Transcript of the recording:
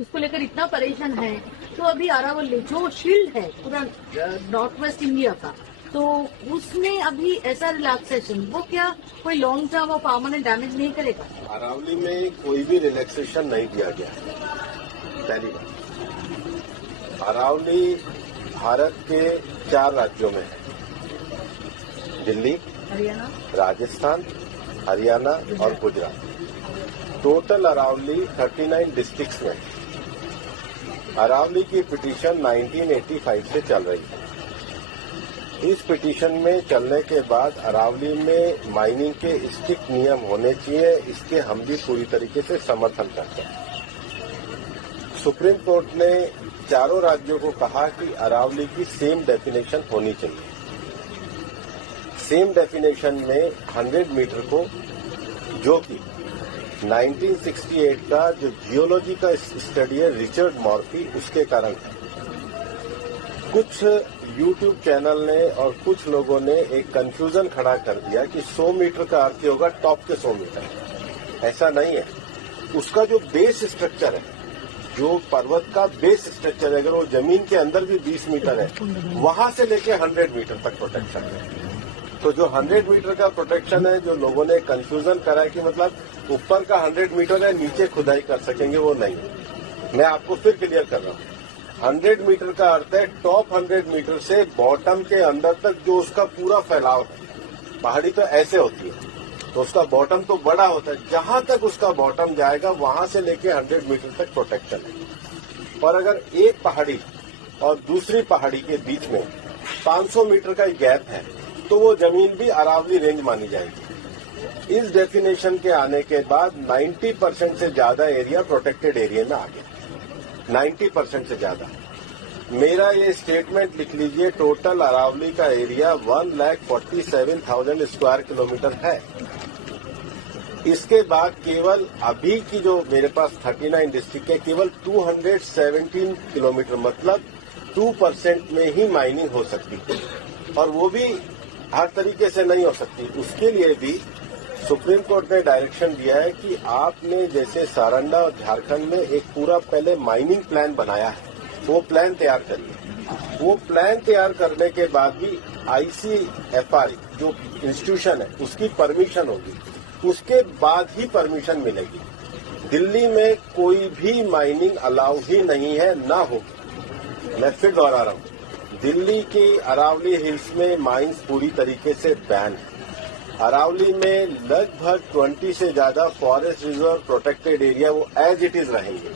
उसको लेकर इतना परेशान है। तो अभी अरावली जो शील्ड है पूरा नॉर्थ वेस्ट इंडिया का, तो उसमें अभी ऐसा रिलैक्सेशन वो क्या कोई लॉन्ग टर्म और परमानेंट डैमेज नहीं करेगा? अरावली में कोई भी रिलैक्सेशन नहीं दिया गया है। पहली बात, अरावली भारत के 4 राज्यों में है, दिल्ली, हरियाणा, राजस्थान, हरियाणा और गुजरात। टोटल अरावली 39 डिस्ट्रिक्ट्स में है। अरावली की पिटीशन 1985 से चल रही है। इस पिटीशन में चलने के बाद अरावली में माइनिंग के स्ट्रिक्ट नियम होने चाहिए, इसके हम भी पूरी तरीके से समर्थन करते हैं। सुप्रीम कोर्ट ने चारों राज्यों को कहा कि अरावली की सेम डेफिनेशन होनी चाहिए। सेम डेफिनेशन में 100 मीटर को, जो कि 1968 का जो जियोलॉजी का स्टडी है रिचर्ड मॉर्फी, उसके कारण है। कुछ यूट्यूब चैनल ने और कुछ लोगों ने एक कंफ्यूजन खड़ा कर दिया कि 100 मीटर का अर्थ होगा टॉप के 100 मीटर। ऐसा नहीं है। उसका जो बेस स्ट्रक्चर है, जो पर्वत का बेस स्ट्रक्चर है, अगर वो जमीन के अंदर भी 20 मीटर है, वहां से लेके 100 मीटर तक प्रोटेक्शन है। तो जो 100 मीटर का प्रोटेक्शन है, जो लोगों ने कंफ्यूजन करा है कि मतलब ऊपर का 100 मीटर है, नीचे खुदाई कर सकेंगे, वो नहीं है। मैं आपको फिर क्लियर कर रहा हूँ। 100 मीटर का अर्थ है टॉप 100 मीटर से बॉटम के अंदर तक जो उसका पूरा फैलाव है। पहाड़ी तो ऐसे होती है, तो उसका बॉटम तो बड़ा होता है। जहां तक उसका बॉटम जाएगा वहां से लेके 100 मीटर तक प्रोटेक्शन है। और अगर एक पहाड़ी और दूसरी पहाड़ी के बीच में 500 मीटर का गैप है, तो वो जमीन भी अरावली रेंज मानी जाएगी। इस डेफिनेशन के आने के बाद 90% से ज्यादा एरिया प्रोटेक्टेड एरिया में आ गया। 90% से ज्यादा। मेरा ये स्टेटमेंट लिख लीजिए, टोटल अरावली का एरिया 1,47,000 स्क्वायर किलोमीटर है। इसके बाद केवल अभी की जो मेरे पास 39 डिस्ट्रिक्ट है, केवल 217 किलोमीटर, मतलब 2% में ही माइनिंग हो सकती है। और वो भी हर तरीके से नहीं हो सकती। उसके लिए भी सुप्रीम कोर्ट ने डायरेक्शन दिया है कि आपने जैसे सारंडा और झारखंड में एक पूरा पहले माइनिंग प्लान बनाया है, वो प्लान तैयार करिए। वो प्लान तैयार करने के बाद भी ICFR जो इंस्टीट्यूशन है उसकी परमिशन होगी, उसके बाद ही परमिशन मिलेगी। दिल्ली में कोई भी माइनिंग अलाउ ही नहीं है, ना होगी। मैं फिर दोहरा रहा हूँ, दिल्ली की अरावली हिल्स में माइंस पूरी तरीके से बैन है। अरावली में लगभग 20 से ज्यादा फॉरेस्ट रिजर्व प्रोटेक्टेड एरिया वो एज इट इज रहेंगे।